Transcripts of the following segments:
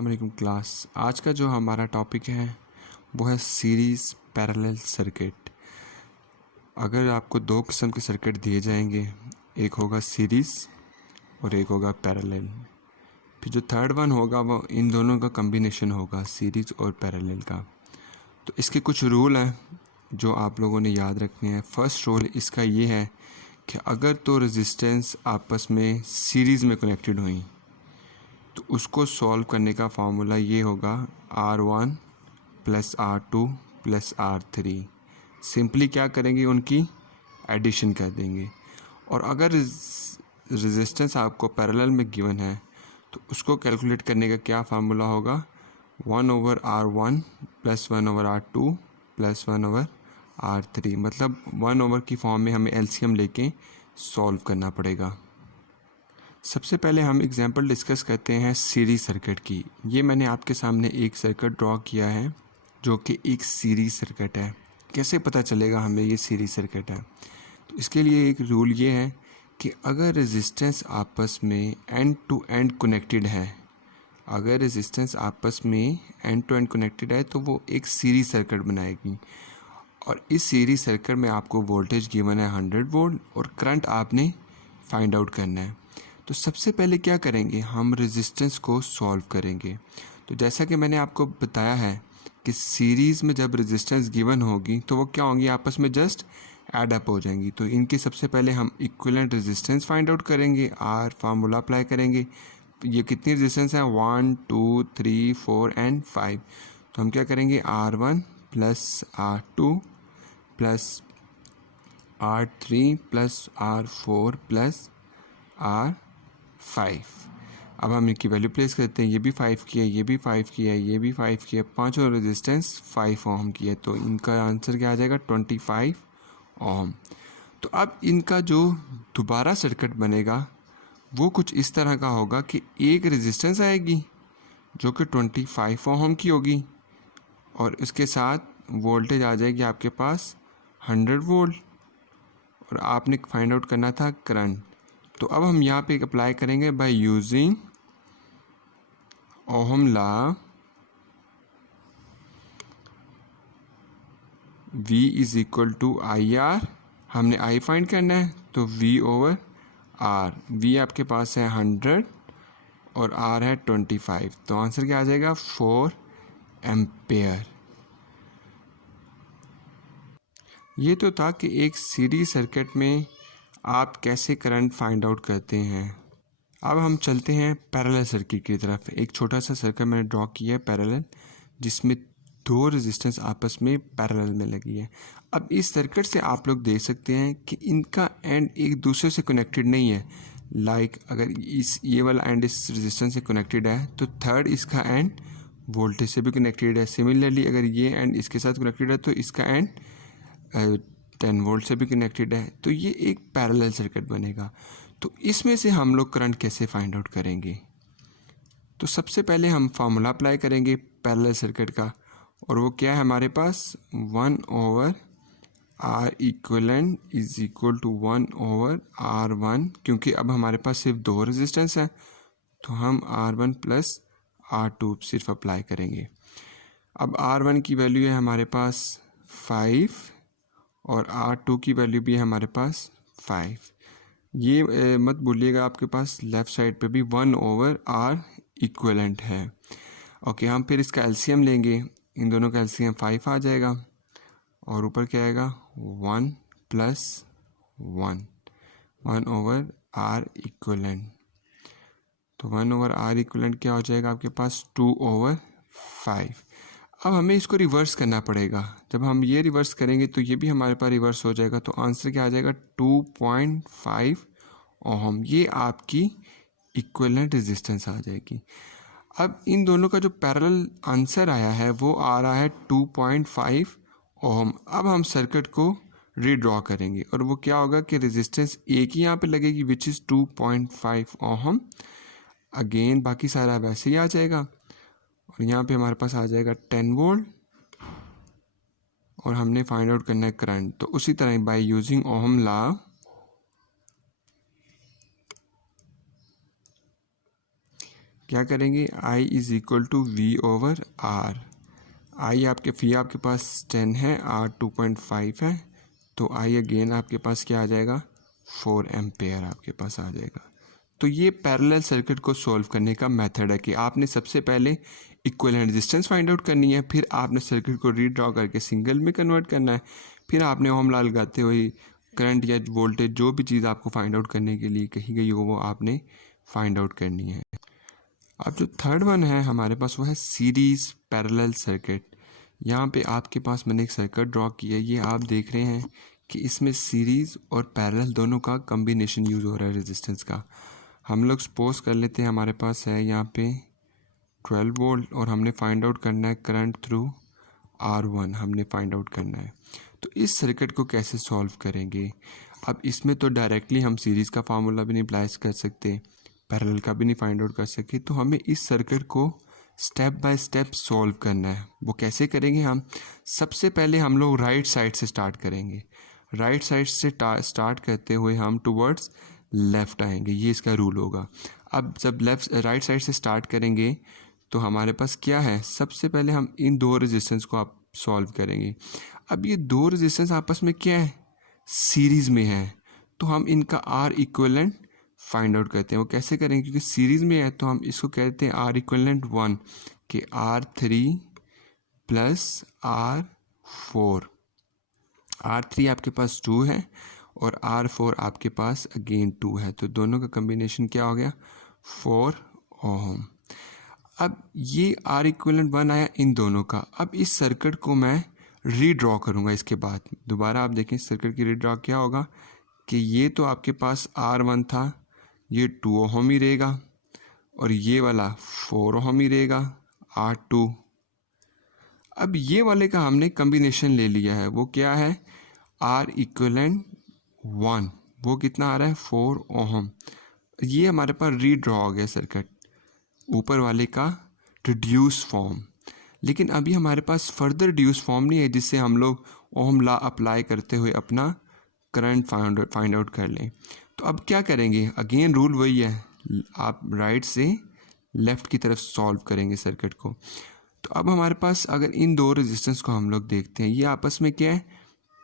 अस्सलाम वालेकुम क्लास। आज का जो हमारा टॉपिक है वो है सीरीज़ पैरेलल सर्किट। अगर आपको दो किस्म के सर्किट दिए जाएंगे, एक होगा सीरीज़ और एक होगा पैरेलल, फिर जो थर्ड वन होगा वो इन दोनों का कम्बिनेशन होगा, सीरीज़ और पैरेलल का। तो इसके कुछ रूल हैं जो आप लोगों ने याद रखने हैं। फर्स्ट रूल इसका ये है कि अगर तो रेजिस्टेंस आपस में सीरीज़ में कनेक्टेड हुई तो उसको सॉल्व करने का फार्मूला ये होगा R1 plus R2 plus R3। Simply क्या करेंगे, उनकी एडिशन कर देंगे। और अगर रेजिस्टेंस आपको पैरेलल में गिवन है तो उसको कैलकुलेट करने का क्या फार्मूला होगा, 1/R1 plus 1/R2 plus 1/R3। मतलब 1 की फॉर्म में हमें एलसीएम लेके सॉल्व करना पड़ेगा। सबसे पहले हम एग्जांपल डिस्कस करते हैं सीरीज़ सर्किट की। ये मैंने आपके सामने एक सर्किट ड्रॉ किया है जो कि एक सीरीज़ सर्किट है। कैसे पता चलेगा हमें ये सीरीज़ सर्किट है? तो इसके लिए एक रूल ये है कि अगर रेजिस्टेंस आपस में एंड टू एंड कनेक्टेड है, अगर रेजिस्टेंस आपस में एंड टू एंड कनेक्टेड है तो वो एक सीरीज़ सर्किट बनाएगी। और इस सीरीज़ सर्किट में आपको वोल्टेज गिवन है 100 वोल्ट और करंट आपने फाइंड आउट करना है। तो सबसे पहले क्या करेंगे, हम रेजिस्टेंस को सॉल्व करेंगे। तो जैसा कि मैंने आपको बताया है कि सीरीज़ में जब रेजिस्टेंस गिवन होगी तो वो क्या होंगी, आपस में जस्ट ऐड अप हो जाएंगी। तो इनकी सबसे पहले हम इक्विवेलेंट रेजिस्टेंस फाइंड आउट करेंगे, आर फार्मूला अप्लाई करेंगे। ये कितनी रेजिस्टेंस है, 1 2 3 4 एंड 5। तो हम क्या करेंगे, R1 plus R2 plus R3 plus R4 plus R5। अब हम इनकी वैल्यू प्लेस करते हैं। ये भी 5 किया, ये भी 5 किया, ये भी 5 किया, पांचों रेजिस्टेंस 5 ओम किया। तो इनका आंसर क्या आ जाएगा, 25 ओम। तो अब इनका जो दोबारा सर्किट बनेगा वो कुछ इस तरह का होगा कि एक रेजिस्टेंस आएगी जो कि 25 ओम की होगी और इसके साथ वोल्टेज आ जाएगी आपके पास 100 वोल्ट और आपने फाइंड आउट करना था करंट। तो अब हम यहाँ पे अप्लाई करेंगे by using ohm law, V is equal to IR। हमने I फाइंड करना है तो V/R। V आपके पास है 100 और R है 25। तो आंसर क्या आ जाएगा, 4 एम्पेयर। ये तो था कि एक सीरीज सर्किट में आप कैसे करंट फाइंड आउट करते हैं। अब हम चलते हैं पैरेलल सर्किट की तरफ। एक छोटा सा सर्किट मैंने ड्रॉ किया है पैरेलल, जिसमें दो रेजिस्टेंस आपस में पैरेलल में लगी है। अब इस सर्किट से आप लोग देख सकते हैं कि इनका एंड एक दूसरे से कनेक्टेड नहीं है। अगर ये वाला एंड इस रेजिस्टेंस से कनेक्टेड है तो थर्ड इसका एंड वोल्टेज से भी कनेक्टेड है। सिमिलरली अगर ये एंड इसके साथ कनेक्टेड है तो इसका एंड 10 वोल्ट से भी कनेक्टेड है। तो ये एक पैरेलल सर्किट बनेगा। तो इसमें से हम लोग करंट कैसे फाइंड आउट करेंगे? तो सबसे पहले हम फार्मूला अप्लाई करेंगे पैरेलल सर्किट का, और वो क्या है हमारे पास, 1/R equivalent is equal to 1/R1। क्योंकि अब हमारे पास सिर्फ दो रेजिस्टेंस है तो हम R1 प्लस R2 सिर्फ अप्लाई करेंगे। अब R1 की वैल्यू है हमारे पास 5 और R2 की वैल्यू भी है हमारे पास 5। ये मत भूलिएगा, आपके पास लेफ़्ट साइड पे भी 1/R इक्विवेलेंट है। ओके, हम फिर इसका एलसीएम लेंगे। इन दोनों का एलसीएम 5 आ जाएगा और ऊपर क्या आएगा, 1 प्लस 1/R इक्विवेलेंट। तो 1/R इक्विवेलेंट क्या हो जाएगा आपके पास, 2/5। अब हमें इसको रिवर्स करना पड़ेगा। जब हम ये रिवर्स करेंगे तो ये भी हमारे पास रिवर्स हो जाएगा। तो आंसर क्या आ जाएगा, 2.5 ओम। ये आपकी इक्विवेलेंट रेजिस्टेंस आ जाएगी। अब इन दोनों का जो पैरेलल आंसर आया है वो आ रहा है 2.5 ओम। अब हम सर्किट को रीड्रॉ करेंगे और वो क्या होगा कि रेजिस्टेंस एक ही यहाँ पे लगेगी विच इज़ 2.5 ओम। अगेन बाकी सारा वैसे ही आ जाएगा और यहाँ पे हमारे पास आ जाएगा 10 वोल्ट और हमने फाइंड आउट करना है करंट। तो उसी तरह बाय यूजिंग ओहम लॉ, क्या करेंगे, I is equal to V over R। I आपके पास 10 है, R 2.5 है, तो I अगेन आपके पास क्या आ जाएगा, 4 एम्पेयर आपके पास आ जाएगा। तो ये पैरेलल सर्किट को सॉल्व करने का मेथड है कि आपने सबसे पहले इक्विवेलेंट रेजिस्टेंस फाइंड आउट करनी है, फिर आपने सर्किट को रीड्रॉ करके सिंगल में कन्वर्ट करना है, फिर आपने ओम लॉ लगाते हुए करंट या वोल्टेज जो भी चीज़ आपको फाइंड आउट करने के लिए कही गई हो वो आपने फाइंड आउट करनी है। अब जो थर्ड वन है हमारे पास वो है सीरीज़ पैरेलल सर्किट। यहाँ पे आपके पास मैंने एक सर्किट ड्रॉ की है, ये आप देख रहे हैं कि इसमें सीरीज़ और पैरेलल दोनों का कम्बिनेशन यूज़ हो रहा है रेजिस्टेंस का। हम लोग सपोज कर लेते हैं हमारे पास है यहाँ पे 12 वोल्ट और हमने फाइंड आउट करना है करंट थ्रू R1 हमने फाइंड आउट करना है। तो इस सर्किट को कैसे सॉल्व करेंगे? अब इसमें तो डायरेक्टली हम सीरीज़ का फार्मूला भी नहीं अप्लाई कर सकते, पैरेलल का भी नहीं फाइंड आउट कर सकते, तो हमें इस सर्किट को स्टेप बाय स्टेप सॉल्व करना है। वो कैसे करेंगे हम? सबसे पहले हम लोग राइट साइड से स्टार्ट करेंगे, राइट साइड से स्टार्ट करते हुए हम टुवर्ड्स लेफ़्ट आएंगे, ये इसका रूल होगा। अब जब राइट साइड से स्टार्ट करेंगे तो हमारे पास क्या है, सबसे पहले हम इन दो रेजिस्टेंस को आप सॉल्व करेंगे। अब ये दो रेजिस्टेंस आपस में क्या है, सीरीज़ में है, तो हम इनका आर इक्विवेलेंट फाइंड आउट करते हैं। वो कैसे करेंगे, क्योंकि सीरीज़ में है तो हम इसको कहते हैं आर इक्विवेलेंट 1 कि R3 प्लस R4। R3 आपके पास 2 है और R4 आपके पास अगेन 2 है, तो दोनों का कम्बिनेशन क्या हो गया, 4 ओम। अब ये R इक्विवेलेंट 1 आया इन दोनों का। अब इस सर्किट को मैं रीड्रॉ करूँगा, इसके बाद दोबारा आप देखें सर्किट की रीड्रॉ क्या होगा कि ये तो आपके पास R1 था, ये 2 ओम ही रहेगा और ये वाला 4 ओम ही रहेगा R2। अब ये वाले का हमने कम्बिनेशन ले लिया है, वो क्या है, R इक्विवेलेंट 1, वो कितना आ रहा है 4 ओम। ये हमारे पास रीड्रॉ हो गया सर्किट, ऊपर वाले का रिड्यूस फॉर्म। लेकिन अभी हमारे पास फर्दर रिड्यूस फॉर्म नहीं है जिससे हम लोग ओम लॉ अप्लाई करते हुए अपना करंट फाइंड आउट कर लें। तो अब क्या करेंगे, अगेन रूल वही है, आप राइट से लेफ़्ट की तरफ सॉल्व करेंगे सर्किट को। तो अब हमारे पास अगर इन दो रेजिस्टेंस को हम लोग देखते हैं, ये आपस में क्या है,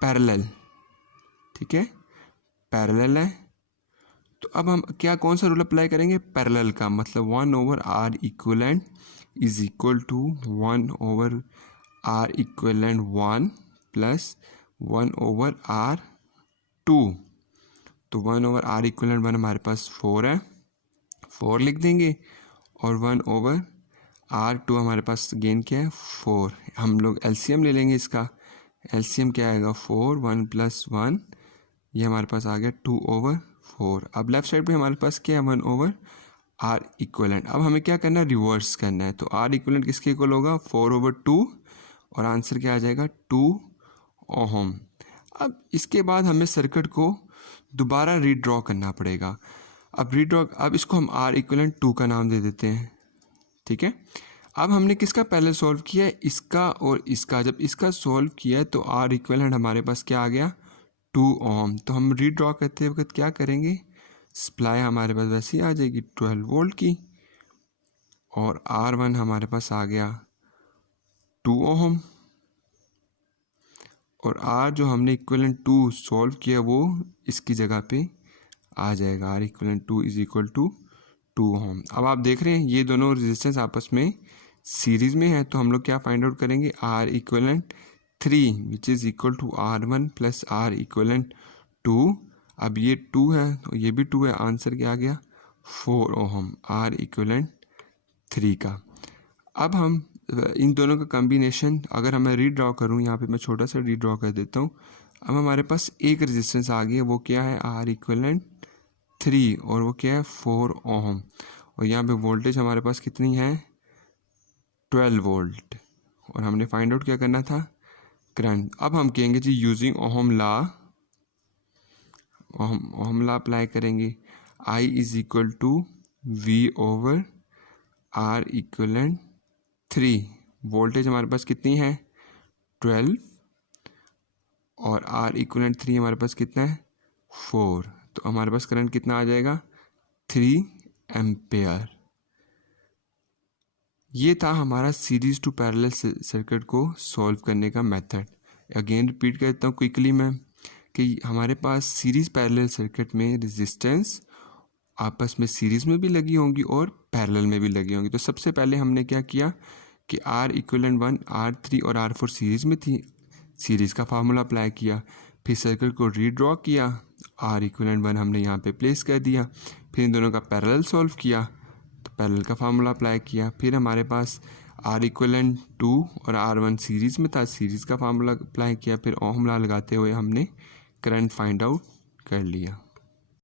पैरेलल, ठीक है, पैरेलल है। तो अब हम क्या कौन सा रूल अप्लाई करेंगे, पैरेलल का, मतलब 1 over R equivalent is equal to 1 over R equivalent 1 plus 1 over R 2। तो 1 ओवर आर इक्विवेलेंट 1 हमारे पास 4 है, 4 लिख देंगे, और 1 ओवर R2 हमारे पास गेन क्या है, 4। हम लोग एलसीएम ले लेंगे, इसका एलसीएम क्या आएगा, 4, 1 प्लस 1, ये हमारे पास आ गया 2 ओवर 4। अब लेफ्ट साइड पे हमारे पास क्या है, 1 ओवर R इक्विवेलेंट। अब हमें क्या करना है, रिवर्स करना है, तो R इक्विवेलेंट किसके इक्वल होगा, 4 ओवर 2, और आंसर क्या आ जाएगा 2 ओम। अब इसके बाद हमें सर्किट को दोबारा रीड्रॉ करना पड़ेगा। अब इसको हम R इक्विवेलेंट 2 का नाम दे देते हैं, ठीक है। अब हमने किसका पहले सॉल्व किया है, इसका और इसका। जब इसका सॉल्व किया है तो R इक्विवेलेंट हमारे पास क्या आ गया, 2 ओम। तो हम रीड्रॉ करते वक्त क्या करेंगे, सप्लाई हमारे पास वैसे ही आ जाएगी 12 वोल्ट की, और R1 हमारे पास आ गया 2 ओम, और R जो हमने इक्विवेलेंट 2 सॉल्व किया वो इसकी जगह पे आ जाएगा, R equivalent 2 is equal to 2 ohm. अब आप देख रहे हैं ये दोनों रेजिस्टेंस आपस में सीरीज़ में है, तो हम लोग क्या फाइंड आउट करेंगे, R equivalent 3 which is equal to R1 plus R equivalent 2। अब ये 2 है तो ये भी 2 है, आंसर क्या आ गया 4 ओम, R इक्विवेलेंट 3 का। अब हम इन दोनों का कम्बिनेशन अगर मैं रीड्रॉ करूँ, यहाँ पे मैं छोटा सा रीड्रॉ कर देता हूँ। अब हमारे पास एक रेजिस्टेंस आ गया, वो क्या है, R इक्विवेलेंट 3, और वो क्या है 4 ओम, और यहाँ पे वोल्टेज हमारे पास कितनी है 12 वोल्ट, और हमने फाइंड आउट क्या करना था, करंट। अब हम कहेंगे जी using ohm law, ohm law apply करेंगे, I is equal to V over R equivalent 3। Voltage हमारे पास कितनी है 12, और R इक्विवेलेंट 3 हमारे पास कितना है 4, तो हमारे पास करंट कितना आ जाएगा 3 एम्पेयर। ये था हमारा सीरीज टू पैरेलल सर्किट को सॉल्व करने का मेथड। अगेन रिपीट करता हूँ क्विकली मैं कि हमारे पास सीरीज पैरेलल सर्किट में रेजिस्टेंस आपस में सीरीज में भी लगी होंगी और पैरेलल में भी लगी होंगी। तो सबसे पहले हमने क्या किया कि R इक्वलेंट 1, R3 और R4 सीरीज में थी, सीरीज का फार्मूला अप्लाई किया। फिर सर्किट को रीड्रॉ किया, R इक्वलेंट 1 हमने यहाँ पे प्लेस कर दिया। फिर इन दोनों का पैरेलल सॉल्व किया तो पैरेलल का फार्मूला अप्लाई किया। फिर हमारे पास R इक्वलेंट 2 और R1 सीरीज में था, सीरीज का फार्मूला अप्लाई किया। फिर ओहम लॉ लगाते हुए हमने करंट फाइंड आउट कर लिया।